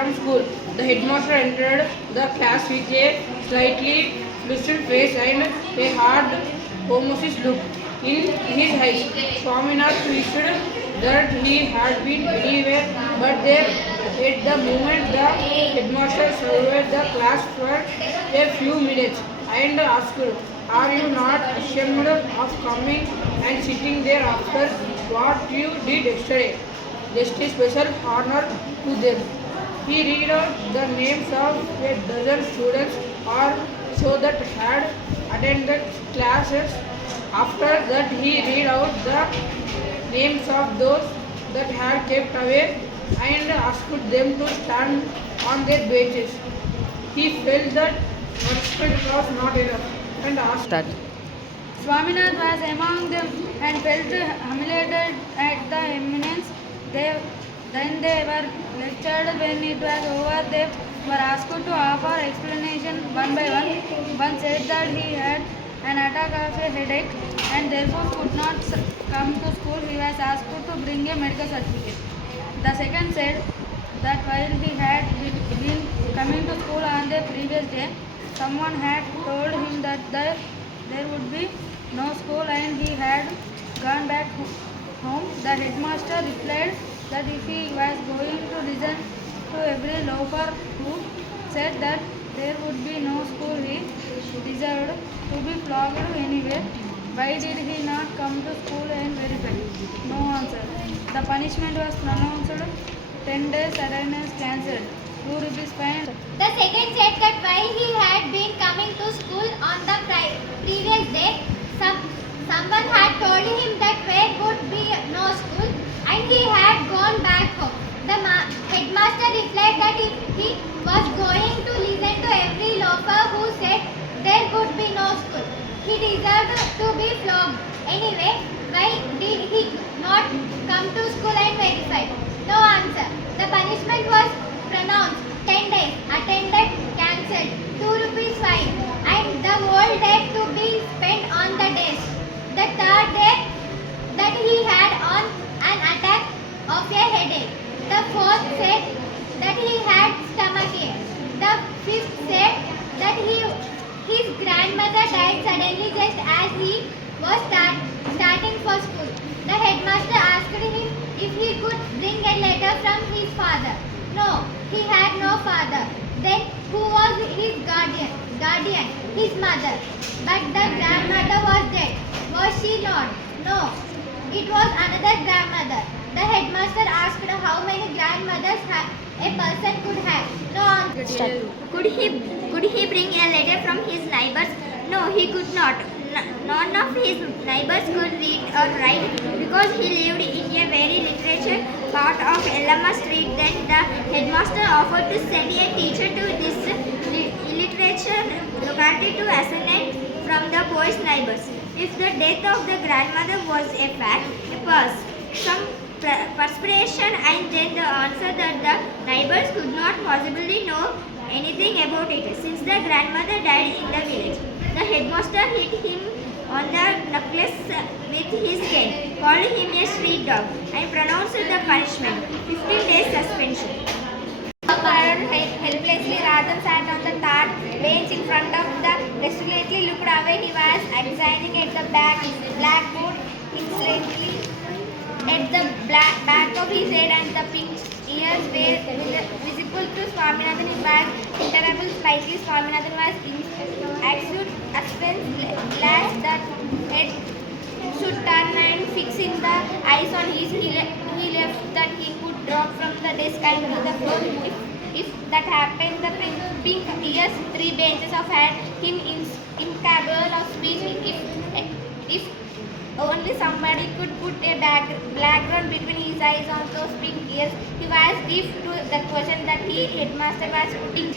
from school. The headmaster entered the class with a slightly flushed face and a hard, homosick look in his eyes. Swaminath wished that he had been anywhere but there. At the moment, the headmaster surveyed the class for a few minutes and asked, "Are you not ashamed of coming and sitting there after what you did yesterday? Just a special honor to them." He read out the names of a dozen students or so that had attended classes. After that, he read out the names of those that had kept away and asked them to stand on their benches. He felt that punishment was not enough and asked. Start. Swaminath was among them and felt humiliated at the eminence. Then they were lectured. When it was over, they were asked to offer explanation one by one. One said that he had an attack of a headache and therefore could not come to school. He was asked to bring a medical certificate. The second said that while he had been coming to school on the previous day, someone had told him that there would be no school and he had gone back home. The headmaster replied that if he was going to listen to every loafer who said that there would be no school, he deserved to be flogged anyway. Why did he not come to school and verify? No answer. The punishment was pronounced. 10 days attendance cancelled. 2 rupees fine. The second said that while he had been coming to school on the previous day, someone had told him that there would be no school and he had gone back home. The headmaster replied that if he was going to listen to every loafer who said there would be no school, he deserved to be flogged. Anyway, why did he not come to school and verify? No answer. The punishment was pronounced. 10 days attended cancelled. 2 rupees fine and the whole day to be spent on the desk. The third day that he had on an attack of a headache. The fourth said that he had stomachache. The fifth said that his grandmother died suddenly just as he was starting for school. The headmaster asked him if he could bring a letter from his father. No, he had no father. Then who was his guardian? His mother. But the grandmother was dead. Was she not? No, it was another grandmother. The headmaster asked how many grandmothers a person could have. No answer. Could he bring a letter from his neighbors? No, he could not. None of his neighbors could read or write because he lived in a very literature part of Elma Street. Then the headmaster offered to send a teacher to this literature locality to ascertain from the boy's neighbors if the death of the grandmother was a fact. A pause. Some perspiration and then the answer that the neighbors could not possibly know anything about it since the grandmother died in the village. The headmaster hit him on the knuckles with his cane, called him a street dog and pronounced the punishment, 15 days suspension. Budhavaram helplessly rather sat on the third bench in front of the resolutely looked away. He was examining at the blackboard insolently at the back of his head and the pinched ears were visible to Swaminathan. He was interrupted slightly. Swaminathan was in acute suspense, glad that head should turn and fix in the eyes on his. He left that he could drop from the desk and to the floor. If that happened, the pink ears, 3 benches of had him incapable of speech. If only somebody could put a background between his eyes on those pink ears. He was deaf to the question that he headmaster was putting.